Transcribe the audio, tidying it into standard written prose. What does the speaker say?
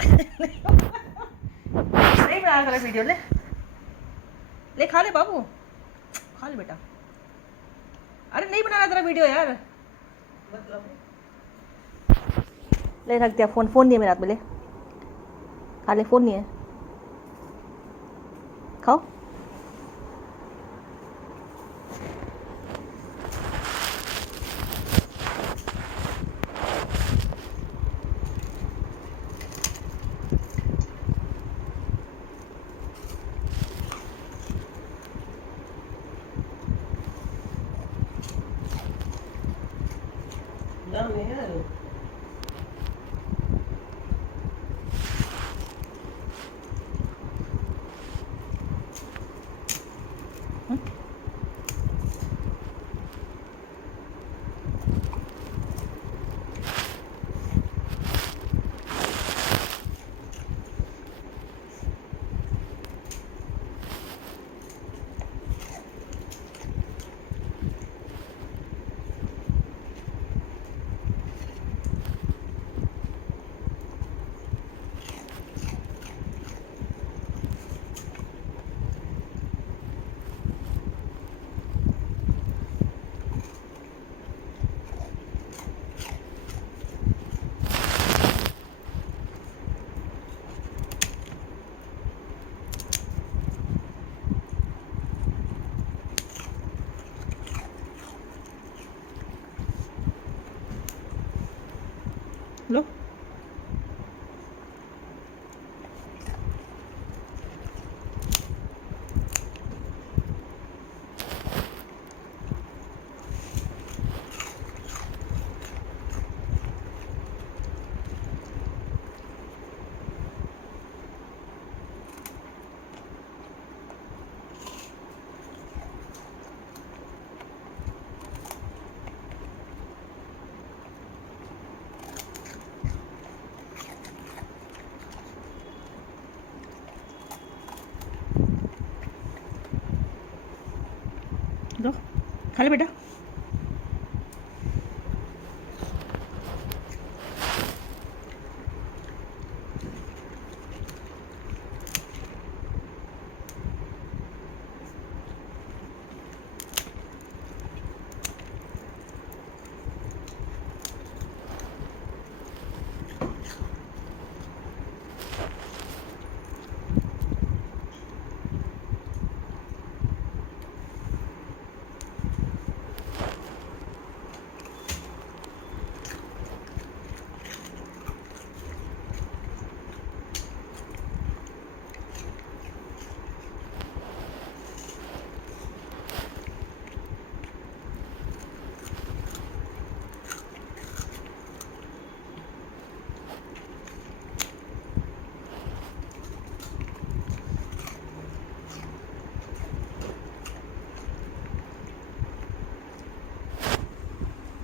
नहीं बनाया करा वीडियो। ले ले खा ले बाबू, खा ले बेटा। अरे नहीं बना रहा तेरा वीडियो यार। ले रख दिया फोन, फोन नहीं है मेरे हाथ में। ले खा ले, फोन नहीं है, खाओ। लो लो खा ले बेटा।